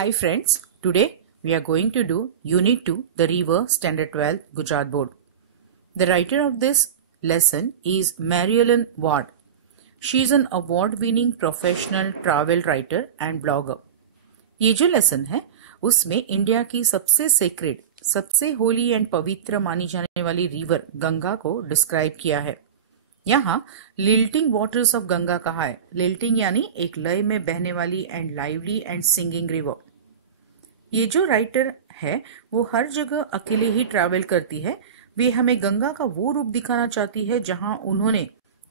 Hi friends, today we are going to do Unit 2, The River, Standard 12, Gujarat Board. The writer of this lesson is Mary-Ellen Ward. She is an award-winning professional travel writer and blogger. ये जो lesson है उसमें India की सबसे sacred, सबसे Holi and पवित्र मानी जाने वाली रिवर गंगा को डिस्क्राइब किया है। यहाँ लिल्टिंग वाटर्स ऑफ गंगा कहा है। लिल्टिंग यानी एक लय में बहने वाली and lively and singing river. ये जो राइटर है वो हर जगह अकेले ही ट्रैवल करती है। वे हमें गंगा का वो रूप दिखाना चाहती है जहां उन्होंने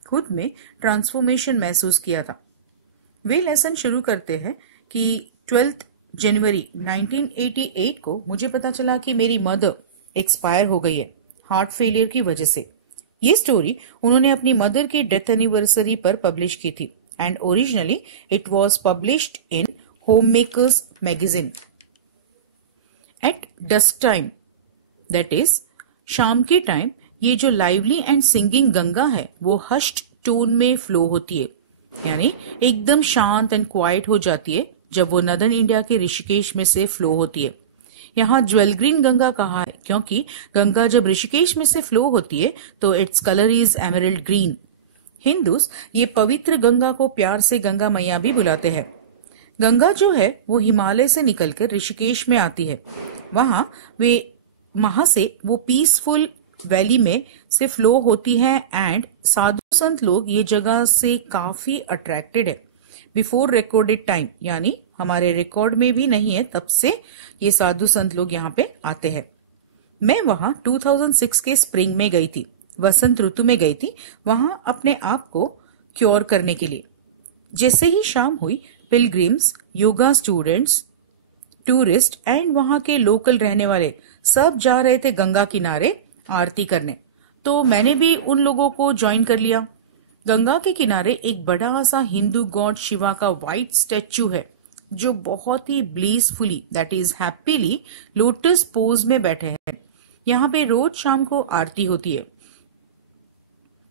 खुद में ट्रांसफॉर्मेशन महसूस किया था। वे लेसन शुरू करते हैं कि 12 जनवरी 1988 को मुझे पता चला कि मेरी मदर एक्सपायर हो गई है हार्ट फेलियर की वजह से। ये स्टोरी उन्होंने अपनी मदर की डेथ एनिवर्सरी पर पब्लिश की थी and originally it was published in homemakers magazine. At dusk time, that is शाम के टाइम, ये जो लाइवली एंड सिंगिंग गंगा है वो हश्ड टोन में फ्लो होती है, यानी एकदम शांत एंड क्वाइट हो जाती है जब वो नदर्न इंडिया के ऋषिकेश में से फ्लो होती है। यहाँ ज्वेल ग्रीन गंगा कहा है क्योंकि गंगा जब ऋषिकेश में से फ्लो होती है तो its colour is emerald green. Hindus ये पवित्र गंगा को प्यार से गंगा मैया भी बुलाते हैं। गंगा जो है वो हिमालय से निकलकर ऋषिकेश में आती है। वहां से वो पीसफुल वैली में से फ्लो होती है एंड साधु संत लोग ये जगह से काफी अट्रैक्टेड है। बिफोर रिकॉर्डेड टाइम, यानी हमारे रिकॉर्ड में भी नहीं है तब से ये साधु संत लोग यहाँ पे आते हैं। मैं वहां 2006 के स्प्रिंग में गई थी, वसंत ऋतु में गई थी, वहां अपने आप को क्योर करने के लिए। जैसे ही शाम हुई, pilgrims, yoga students, tourist and वहां के लोकल रहने वाले सब जा रहे थे गंगा किनारे आरती करने, तो मैंने भी उन लोगों को ज्वाइन कर लिया। गंगा के किनारे एक बड़ा सा हिंदू गॉड शिवा का व्हाइट स्टैच्यू है जो बहुत ही blissfully, that is happily, lotus pose में बैठे हैं। यहाँ पे रोज शाम को आरती होती है।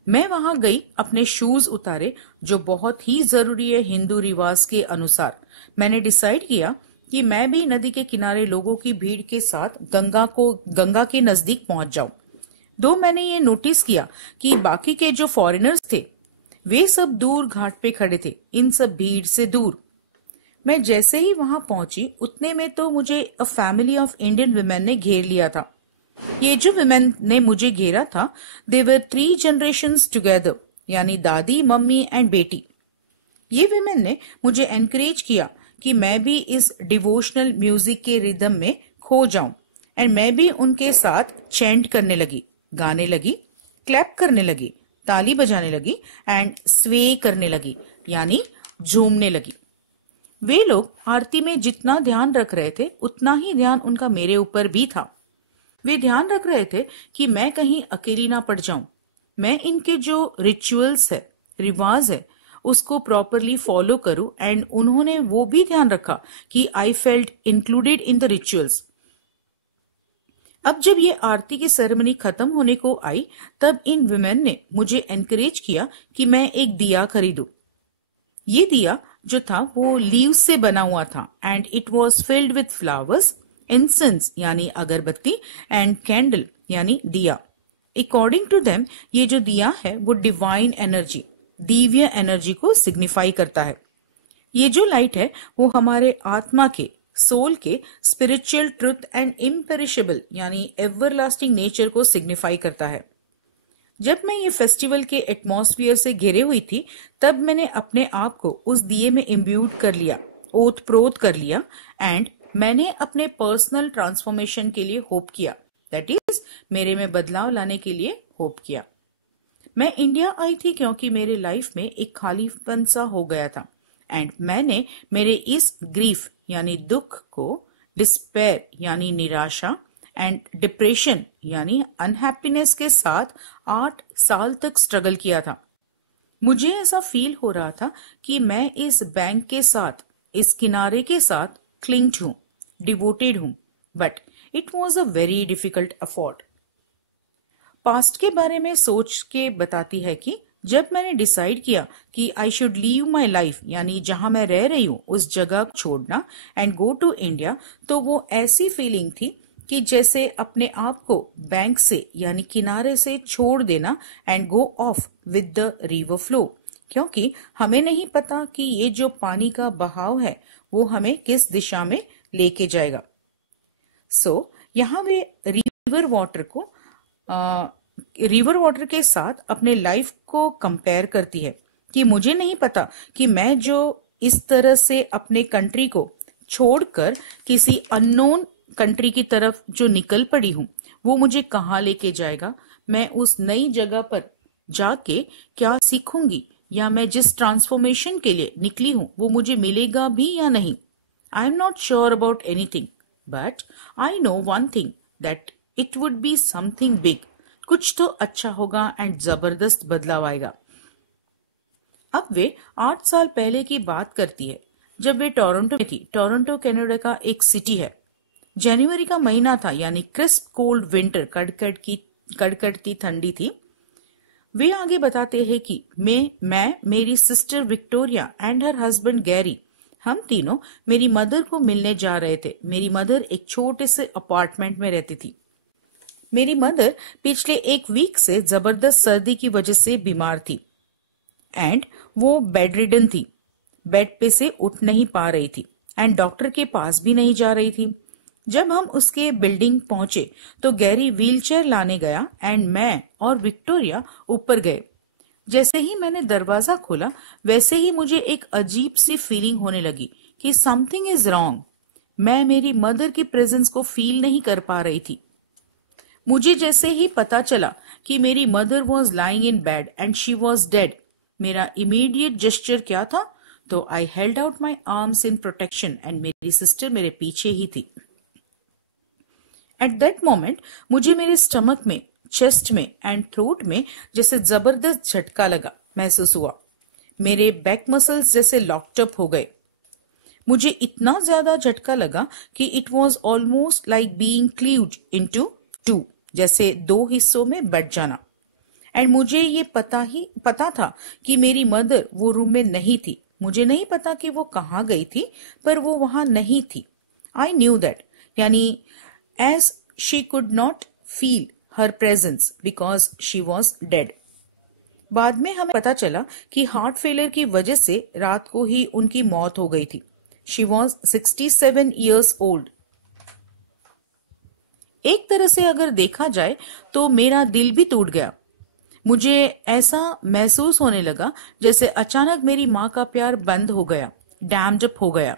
मैं वहां गई, अपने शूज उतारे जो बहुत ही जरूरी है हिंदू रिवाज के अनुसार। मैंने डिसाइड किया कि मैं भी नदी के किनारे लोगों की भीड़ के साथ गंगा के नजदीक पहुंच जाऊं। दो मैंने ये नोटिस किया कि बाकी के जो फॉरेनर्स थे वे सब दूर घाट पे खड़े थे, इन सब भीड़ से दूर। मैं जैसे ही वहां पहुंची उतने में तो मुझे a family of Indian women ने घेर लिया था। ये जो वुमेन ने मुझे घेरा था, दे वर 3 जनरेशंस टुगेदर, यानी दादी, मम्मी एंड बेटी। ये वुमेन ने मुझे एनकरेज किया कि मैं भी इस डिवोशनल म्यूजिक के रिदम में खो जाऊं एंड मैं भी उनके साथ चैंट करने लगी, गाने लगी, क्लैप करने लगी, ताली बजाने लगी एंड स्वे करने लगी, यानी झूमने लगी। वे लोग आरती में जितना ध्यान रख रहे थे उतना ही ध्यान उनका मेरे ऊपर भी था। वे ध्यान रख रहे थे कि मैं कहीं अकेली ना पड़ जाऊं। मैं इनके जो रिचुअल्स है, रिवाज है, उसको प्रॉपरली फॉलो करूं एंड उन्होंने वो भी ध्यान रखा कि I felt included in the rituals. अब जब ये आरती की सेरेमनी खत्म होने को आई तब इन वुमेन ने मुझे एनकरेज किया कि मैं एक दिया खरीदूं। ये दिया जो था वो लीव्स से बना हुआ था and it was filled with flowers, incense यानी अगरबत्ती एंड कैंडल यानी दिया। अकॉर्डिंग टू देम ये जो दिया है वो डिवाइन एनर्जी, दिव्य एनर्जी को सिग्निफाई करता है। ये जो लाइट है वो हमारे आत्मा के, सोल के स्पिरिचुअल ट्रुथ एंड इम्पेरिशेबल यानी एवरलास्टिंग नेचर को सिग्निफाई करता है। जब मैं ये फेस्टिवल के एटमॉस्फियर से घिरे हुई थी तब मैंने अपने आप को उस दिए में इम्ब्यूड कर लिया, ओत प्रोत कर लिया एंड मैंने अपने पर्सनल ट्रांसफॉर्मेशन के लिए होप किया, दैट इज मेरे में बदलाव लाने के लिए होप किया। मैं इंडिया आई थी क्योंकि मेरे लाइफ में एक खालीपन सा हो गया था एंड मैंने मेरे इस ग्रीफ यानी दुख को डिस्पेयर यानी निराशा एंड डिप्रेशन यानी अनहैप्पीनेस के साथ 8 साल तक स्ट्रगल किया था। मुझे ऐसा फील हो रहा था कि मैं इस बैंक के साथ, इस किनारे के साथ क्लिंग्ड हूं, डिवोटेड हूं, but it was a very difficult effort. Past के बारे में सोच के बताती है कि जब मैंने डिसाइड किया कि I should leave my life यानी जहां मैं रह रही हूँ उस जगह छोड़ना एंड गो टू इंडिया, तो वो ऐसी फीलिंग थी कि जैसे अपने आप को बैंक से यानी किनारे से छोड़ देना and go of with the river flow, क्योंकि हमें नहीं पता कि ये जो पानी का बहाव है वो हमें किस दिशा में लेके जाएगा। यहाँ वे रिवर वाटर के साथ अपने लाइफ को कंपेयर करती है कि मुझे नहीं पता कि मैं जो इस तरह से अपने कंट्री को छोड़कर किसी अननोन कंट्री की तरफ जो निकल पड़ी हूँ वो मुझे कहाँ लेके जाएगा, मैं उस नई जगह पर जाके क्या सीखूंगी, या मैं जिस ट्रांसफॉर्मेशन के लिए निकली हूँ वो मुझे मिलेगा भी या नहीं। I am not sure about anything, but I know one thing that it would be something big, कुछ तो अच्छा होगा एंड जबरदस्त बदलाव आएगा। अब वे 8 साल पहले की बात करती है जब वे टोरंटो में थी। टोरंटो कनाडा का एक सिटी है। जनवरी का महीना था यानी क्रिस्प कोल्ड विंटर, कड़कड़ती ठंडी थी। वे आगे बताते हैं कि मैं मेरी sister Victoria and her husband Gary, हम तीनों मेरी मदर को मिलने जा रहे थे। मेरी मदर एक छोटे से अपार्टमेंट में रहती थी। मेरी मदर पिछले एक वीक से जबरदस्त सर्दी की वजह से बीमार थी एंड वो बेड रिडन थी, बेड पे से उठ नहीं पा रही थी एंड डॉक्टर के पास भी नहीं जा रही थी। जब हम उसके बिल्डिंग पहुंचे तो गैरी व्हीलचेयर लाने गया एंड मैं और विक्टोरिया ऊपर गए। जैसे ही मैंने दरवाजा खोला वैसे ही मुझे एक अजीब सी फीलिंग होने लगी कि समथिंग इज रॉन्ग। मैं मेरी मदर की प्रेजेंस को फील नहीं कर पा रही थी। मुझे जैसे ही पता चला कि मेरी mother was lying in bed and she was dead, मेरा इमीडिएट जेस्चर क्या था, तो I held out my arms in protection and मेरी सिस्टर मेरे पीछे ही थी। एट दैट मोमेंट मुझे मेरे स्टमक में, चेस्ट में एंड थ्रोट में जैसे जबरदस्त झटका लगा महसूस हुआ। मेरे बैक मसल्स जैसे लॉक्ड अप हो गए। मुझे इतना ज्यादा झटका लगा कि it was almost like being cleaved into two, जैसे 2 हिस्सों में बट जाना। एंड मुझे ये पता था कि मेरी मदर वो रूम में नहीं थी। मुझे नहीं पता कि वो कहाँ गई थी, पर वो वहां नहीं थी। आई न्यू दैट, यानी as she could not feel her presence because she was dead. बाद में हमें पता चला कि हार्ट फेलियर की वजह से रात को ही उनकी मौत हो गई थी। She was 67 years old। एक तरह से अगर देखा जाए तो मेरा दिल भी टूट गया। मुझे ऐसा महसूस होने लगा जैसे अचानक मेरी माँ का प्यार बंद हो गया, डैम्ड अप हो गया,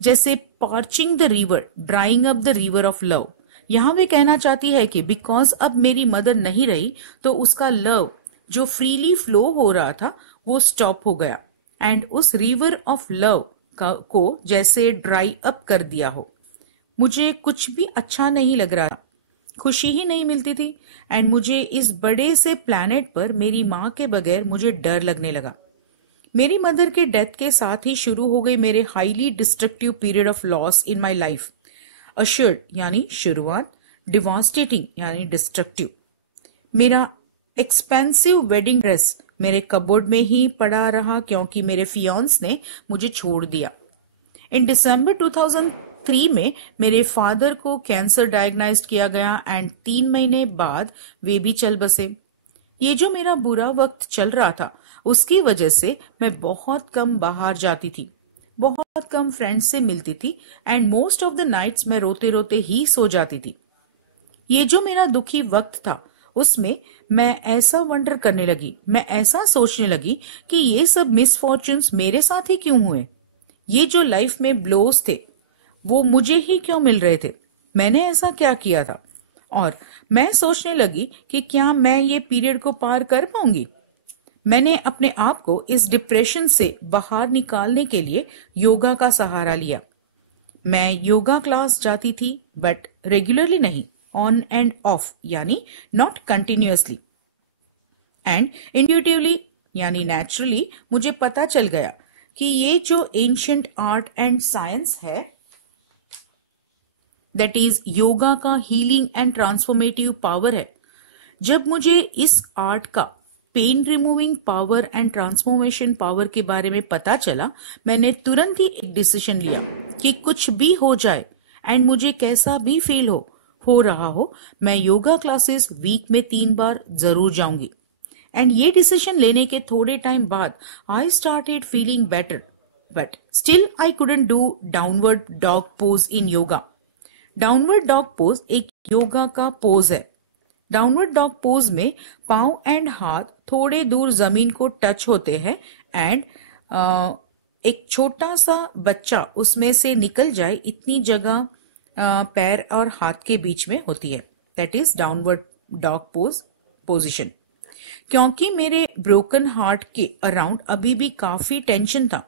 जैसे पार्चिंग the river, drawing up the river of love. यहां वे कहना चाहती है कि बिकॉज अब मेरी मदर नहीं रही तो उसका लव जो फ्रीली फ्लो हो रहा था वो स्टॉप हो गया एंड उस रिवर ऑफ लव को जैसे ड्राई अप कर दिया हो। मुझे कुछ भी अच्छा नहीं लग रहा था, खुशी ही नहीं मिलती थी एंड मुझे इस बड़े से प्लैनेट पर मेरी माँ के बगैर मुझे डर लगने लगा। मेरी मदर के डेथ के साथ ही शुरू हो गई मेरे highly destructive period of loss in my life. Ushered यानी शुरुआत, डिवास्टेटिंग यानी डिस्ट्रक्टिव। मेरा एक्सपेंसिव वेडिंग ड्रेस मेरे कबोर्ड में ही पड़ा रहा क्योंकि मेरे फियांस ने मुझे छोड़ दिया। इन दिसंबर 2003 में मेरे फादर को कैंसर डायग्नाइज्ड किया गया एंड 3 महीने बाद वे भी चल बसे। ये जो मेरा बुरा वक्त चल रहा था उसकी वजह से मैं बहुत कम बाहर जाती थी, बहुत कम फ्रेंड्स से मिलती थी and most of the nights मैं रोते रोते ही सो जाती थी। ये जो मेरा दुखी वक्त था उसमें मैं ऐसा वंडर करने लगी, मैं ऐसा सोचने लगी कि ये सब मिसफॉर्चून्स मेरे साथ ही क्यों हुए। ये जो लाइफ में ब्लोज थे वो मुझे ही क्यों मिल रहे थे, मैंने ऐसा क्या किया था। और मैं सोचने लगी कि क्या मैं ये पीरियड को पार कर पाऊंगी। मैंने अपने आप को इस डिप्रेशन से बाहर निकालने के लिए योगा का सहारा लिया। मैं योगा क्लास जाती थी बट रेगुलरली नहीं, ऑन एंड ऑफ यानी नॉट कंटिन्यूअसली। एंड इंट्यूटिवली यानी नेचुरली मुझे पता चल गया कि ये जो एंशिएंट आर्ट एंड साइंस है, दैट इज योगा का हीलिंग एंड ट्रांसफॉर्मेटिव पावर है। जब मुझे इस आर्ट का pain removing power and transformation power के बारे में पता चला, मैंने तुरंत ही एक डिसीजन लिया कि कुछ भी हो जाए एंड मुझे कैसा भी फील हो रहा हो, मैं योगा क्लासेस वीक में 3 बार जरूर जाऊंगी। एंड ये डिसीजन लेने के थोड़े टाइम बाद I started feeling better, but still I couldn't do downward dog pose in yoga. Downward dog pose एक योगा का पोज है। डाउनवर्ड डॉग पोज में पांव एंड हाथ थोड़े दूर जमीन को टच होते हैं एंड एक छोटा सा बच्चा उसमें से निकल जाए इतनी जगह पैर और हाथ के बीच में होती है। That is downward dog pose position. क्योंकि मेरे ब्रोकन हार्ट के अराउंड अभी भी काफी टेंशन था,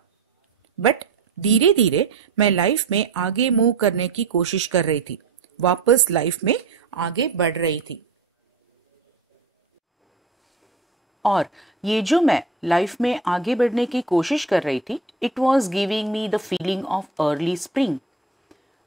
बट धीरे धीरे मैं लाइफ में आगे मूव करने की कोशिश कर रही थी, वापस लाइफ में आगे बढ़ रही थी। और ये जो मैं लाइफ में आगे बढ़ने की कोशिश कर रही थी, it was giving me the feeling of early spring.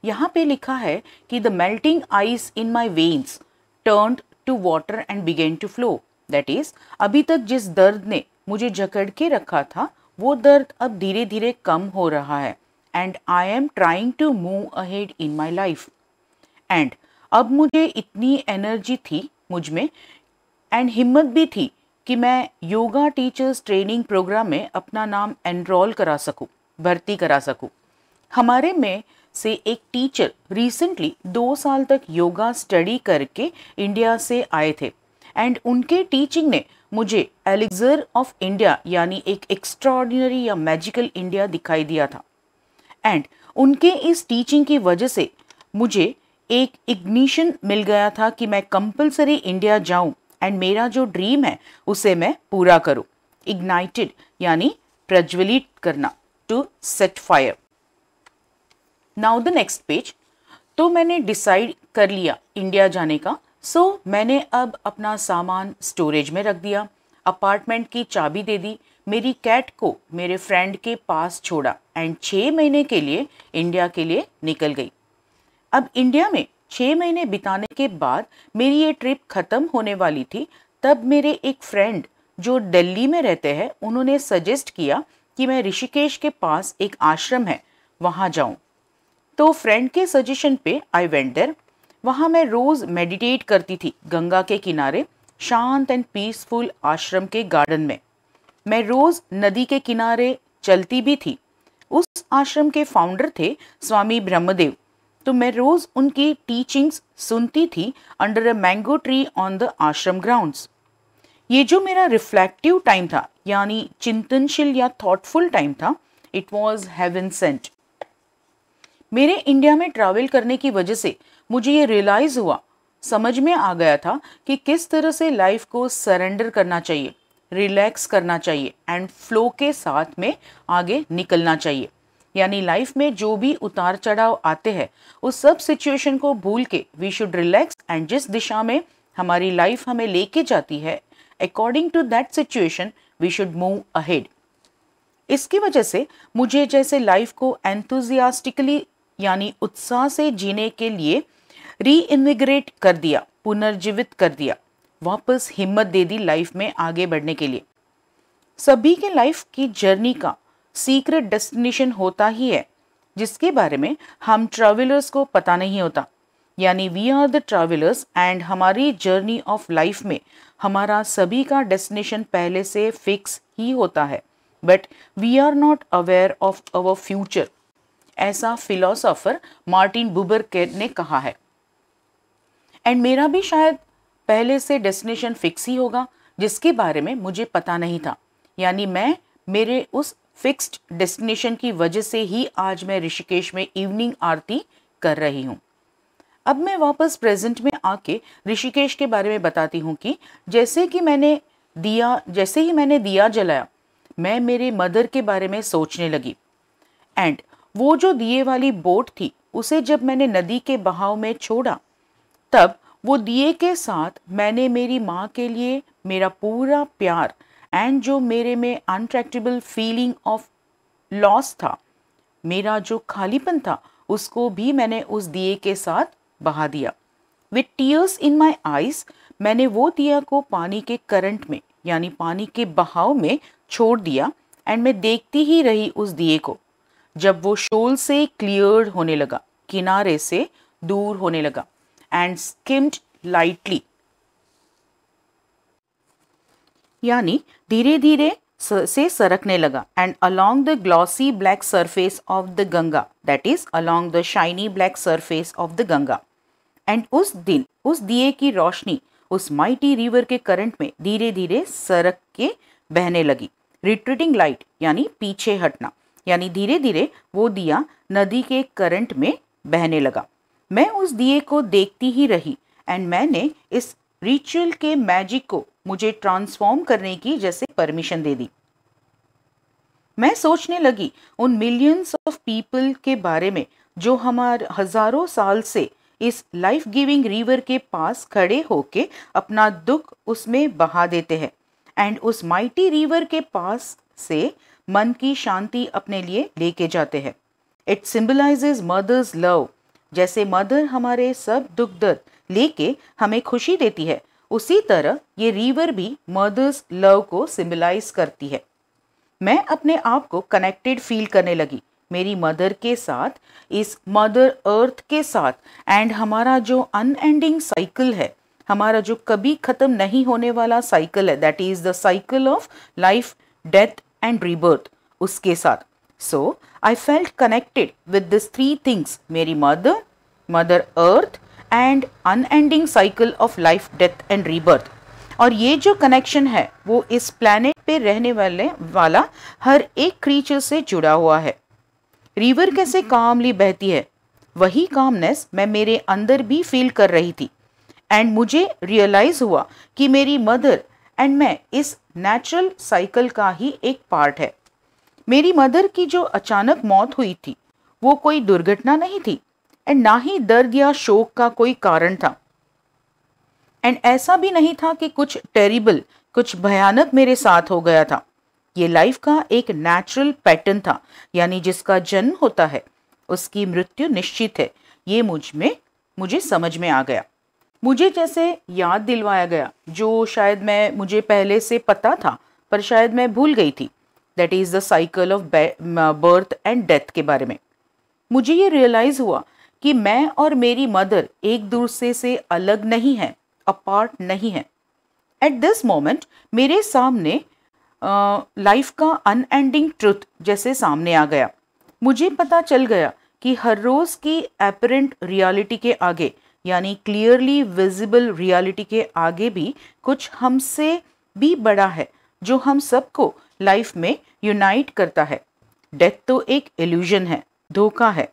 यहाँ पे लिखा है कि the melting ice in my veins turned to water and began to flow. That is, अभी तक जिस दर्द ने मुझे जकड़ के रखा था वो दर्द अब धीरे धीरे कम हो रहा है and I am trying to move ahead in my life. And अब मुझे इतनी एनर्जी थी मुझ में एंड हिम्मत भी थी कि मैं योगा टीचर्स ट्रेनिंग प्रोग्राम में अपना नाम एनरोल करा सकूं, भर्ती करा सकूं। हमारे में से एक टीचर रिसेंटली 2 साल तक योगा स्टडी करके इंडिया से आए थे एंड उनके टीचिंग ने मुझे एलिक्सर ऑफ इंडिया यानी एक एक्स्ट्राऑर्डिनरी या मैजिकल इंडिया दिखाई दिया था। एंड उनके इस टीचिंग की वजह से मुझे एक इग्निशन मिल गया था कि मैं कंपलसरी इंडिया जाऊं एंड मेरा जो ड्रीम है उसे मैं पूरा करूं। इग्नाइटेड यानी प्रज्वलित करना, to set fire. Now the next page. तो मैंने डिसाइड कर लिया इंडिया जाने का, सो मैंने अब अपना सामान स्टोरेज में रख दिया, अपार्टमेंट की चाबी दे दी, मेरी कैट को मेरे फ्रेंड के पास छोड़ा एंड 6 महीने के लिए इंडिया के लिए निकल गई। अब इंडिया में 6 महीने बिताने के बाद मेरी ये ट्रिप खत्म होने वाली थी, तब मेरे एक फ्रेंड जो दिल्ली में रहते हैं उन्होंने सजेस्ट किया कि मैं ऋषिकेश के पास एक आश्रम है वहाँ जाऊँ। तो फ्रेंड के सजेशन पे आई वेंट देयर। वहाँ मैं रोज़ मेडिटेट करती थी गंगा के किनारे, शांत एंड पीसफुल आश्रम के गार्डन में। मैं रोज़ नदी के किनारे चलती भी थी। उस आश्रम के फाउंडर थे स्वामी ब्रह्मदेव, तो मैं रोज़ उनकी टीचिंग्स सुनती थी under a mango tree on the आश्रम ग्राउंड्स। ये जो मेरा रिफ्लेक्टिव टाइम था यानी चिंतनशील या थॉटफुल टाइम था, इट वॉज हेवन सेंट। मेरे इंडिया में ट्रैवल करने की वजह से मुझे ये रियलाइज़ हुआ, समझ में आ गया था कि किस तरह से लाइफ को सरेंडर करना चाहिए, रिलैक्स करना चाहिए एंड फ्लो के साथ में आगे निकलना चाहिए। यानी लाइफ में जो भी उतार चढ़ाव आते हैं उस सब सिचुएशन को भूल के वी शुड रिलैक्स एंड जिस दिशा में हमारी लाइफ हमें लेके जाती है according to that situation we should move ahead. इसकी वजह से मुझे जैसे लाइफ को एंथुजियास्टिकली यानी उत्साह से जीने के लिए रीइन्विगरेट कर दिया, पुनर्जीवित कर दिया, वापस हिम्मत दे दी लाइफ में आगे बढ़ने के लिए। सभी के लाइफ की जर्नी का सीक्रेट डेस्टिनेशन होता ही है जिसके बारे में हम ट्रैवलर्स को पता नहीं होता। यानी we are the travellers and हमारी जर्नी ऑफ लाइफ में हमारा सभी का डेस्टिनेशन पहले से फिक्स ही होता है, but we are not aware of our future, ऐसा फिलोसोफर मार्टिन बुबर ने कहा है। एंड मेरा भी शायद पहले से डेस्टिनेशन फिक्स ही होगा जिसके बारे में मुझे पता नहीं था। यानी मैं मेरे उस फिक्स्ड डेस्टिनेशन की वजह से ही आज मैं ऋषिकेश में इवनिंग आरती कर रही हूँ। अब मैं वापस प्रेजेंट में आके ऋषिकेश के बारे में बताती हूँ कि जैसे ही मैंने दिया जलाया, मैं मेरे मदर के बारे में सोचने लगी। एंड वो जो दिए वाली बोट थी उसे जब मैंने नदी के बहाव में छोड़ा, तब वो दिए के साथ मैंने मेरी माँ के लिए मेरा पूरा प्यार एंड जो मेरे में अनट्रैक्टेबल फीलिंग ऑफ लॉस था, मेरा जो खालीपन था, उसको भी मैंने उस दिए के साथ बहा दिया। With tears in my eyes मैंने वो दिया को पानी के करंट में यानी पानी के बहाव में छोड़ दिया एंड मैं देखती ही रही उस दिए को जब वो शोल से क्लियर होने लगा, किनारे से दूर होने लगा एंड स्किम्ड लाइटली, यानी धीरे धीरे से सरकने लगा and along the glossy black surface of the Ganga, that is along the shiny black surface of the Ganga. And उस दिन उस दिए की रोशनी उस माइटी रिवर के करंट में धीरे धीरे सरक के बहने लगी। रिट्रीटिंग लाइट यानी पीछे हटना, यानी धीरे धीरे वो दिया नदी के करंट में बहने लगा। मैं उस दिए को देखती ही रही एंड मैंने इस रिचुअल के मैजिक को मुझे ट्रांसफॉर्म करने की जैसे परमिशन दे दी। मैं सोचने लगी उन मिलियंस ऑफ पीपल के बारे में जो हमारे हजारों साल से इस लाइफ गिविंग रिवर के पास खड़े होके अपना दुख उसमें बहा देते हैं एंड उस माइटी रिवर के पास से मन की शांति अपने लिए लेके जाते हैं। इट सिंबलाइजेज मदर्स लव, जैसे मदर हमारे सब दुख दर्द लेके हमें खुशी देती है, उसी तरह ये रिवर भी मदर्स लव को सिंबलाइज करती है। मैं अपने आप को कनेक्टेड फील करने लगी मेरी मदर के साथ, इस मदर अर्थ के साथ एंड हमारा जो अनएंडिंग साइकिल है, हमारा जो कभी खत्म नहीं होने वाला साइकिल है, that is the cycle of life, death and rebirth, उसके साथ। So I felt connected with this three things, मेरी mother, mother earth and unending cycle of life, death and rebirth. और ये जो कनेक्शन है वो इस प्लैनेट पे रहने वाला हर एक क्रीचर से जुड़ा हुआ है। रिवर कैसे कामली बहती है, वही कामनेस मैं मेरे अंदर भी फील कर रही थी एंड मुझे रियलाइज हुआ कि मेरी मदर एंड मैं इस नेचुरल साइकिल का ही एक पार्ट है। मेरी मदर की जो अचानक मौत हुई थी वो कोई दुर्घटना नहीं थी एंड ना ही दर्द या शोक का कोई कारण था एंड ऐसा भी नहीं था कि कुछ टेरिबल, कुछ भयानक मेरे साथ हो गया था। ये लाइफ का एक नेचुरल पैटर्न था, यानी जिसका जन्म होता है उसकी मृत्यु निश्चित है। ये मुझे समझ में आ गया। मुझे जैसे याद दिलवाया गया जो शायद मुझे पहले से पता था पर शायद मैं भूल गई थी, that is the cycle of birth and death के बारे में। मुझे ये रियलाइज हुआ कि मैं और मेरी मदर एक दूसरे से अलग नहीं है, अपार्ट नहीं है। एट दिस मोमेंट मेरे सामने लाइफ का अनएंडिंग ट्रुथ जैसे सामने आ गया। मुझे पता चल गया कि हर रोज की एपरेंट रियलिटी के आगे, यानी क्लियरली विजिबल रियलिटी के आगे भी कुछ हमसे भी बड़ा है जो हम सबको लाइफ में यूनाइट करता है। डेथ तो एक इल्यूजन है, धोखा है।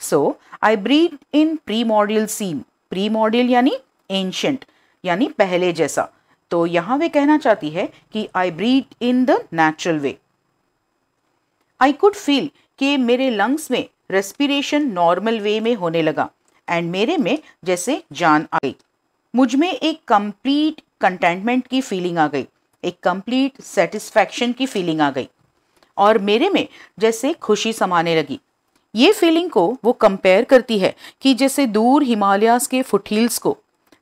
सो आई ब्रीथ इन प्रीमॉर्डियल सीन, प्रीमॉर्डियल यानी एंशंट, यानी पहले जैसा। तो यहां वे कहना चाहती है कि I breathe in the natural way. I could feel कि मेरे लंग्स में रेस्पिरेशन नॉर्मल वे में होने लगा एंड मेरे में जैसे जान आ गई। मुझ में एक कंप्लीट कंटेंटमेंट की फीलिंग आ गई, एक कंप्लीट सेटिस्फैक्शन की फीलिंग आ गई और मेरे में जैसे खुशी समाने लगी। ये फीलिंग को वो कंपेयर करती है कि जैसे दूर हिमालयास के फुटहिल्स को,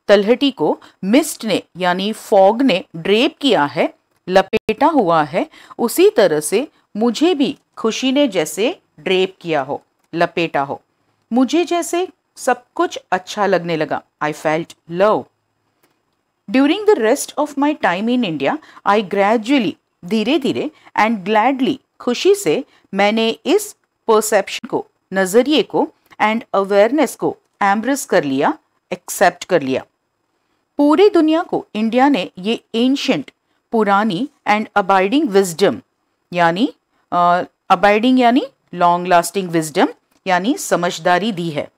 तलहटी को मिस्ट ने यानी फॉग ने ड्रेप किया है, लपेटा हुआ है, उसी तरह से मुझे भी खुशी ने जैसे ड्रेप किया हो, लपेटा हो। मुझे जैसे सब कुछ अच्छा लगने लगा। I felt love. During the rest of my time in India I gradually, धीरे धीरे एंड ग्लैडली, खुशी से मैंने इस परसेप्शन को, नजरिए को एंड अवेयरनेस को एम्ब्रेस कर लिया, एक्सेप्ट कर लिया। पूरी दुनिया को इंडिया ने ये एंशिएंट, पुरानी एंड अबाइडिंग विजडम, यानी अबाइडिंग यानी लॉन्ग लास्टिंग विजडम यानी समझदारी दी है।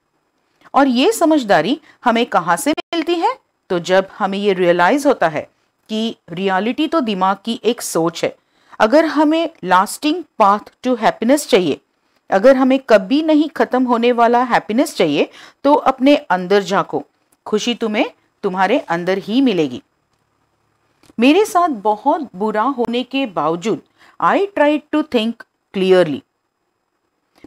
और ये समझदारी हमें कहाँ से मिलती है? तो जब हमें ये रियलाइज होता है कि रियलिटी तो दिमाग की एक सोच है। अगर हमें लास्टिंग पाथ टू हैप्पीनेस चाहिए, अगर हमें कभी नहीं खत्म होने वाला हैप्पीनेस चाहिए, तो अपने अंदर झांको, खुशी तुम्हें तुम्हारे अंदर ही मिलेगी। मेरे साथ बहुत बुरा होने के बावजूद I tried to think clearly.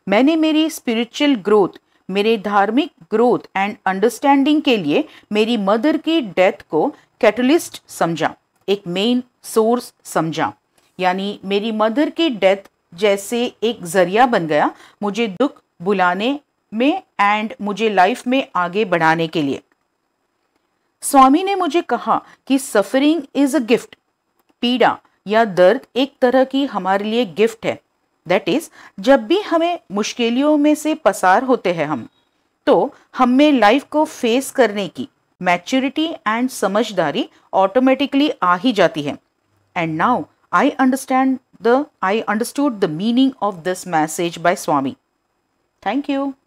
मैंने मेरी स्पिरिचुअल ग्रोथ, मेरे धार्मिक ग्रोथ एंड अंडरस्टैंडिंग के लिए मेरी मदर की डेथ को कैटलिस्ट समझा, एक मेन सोर्स समझा, यानी मेरी मदर की डेथ जैसे एक जरिया बन गया मुझे दुख बुलाने में एंड मुझे लाइफ में आगे बढ़ाने के लिए। स्वामी ने मुझे कहा कि सफरिंग इज अ गिफ्ट, पीड़ा या दर्द एक तरह की हमारे लिए गिफ्ट है। दैट इज, जब भी हमें मुश्किलों में से पसार होते हैं तो हम में लाइफ को फेस करने की मैच्योरिटी एंड समझदारी ऑटोमेटिकली आ ही जाती है। And now I understood the meaning of this message by Swami. Thank you.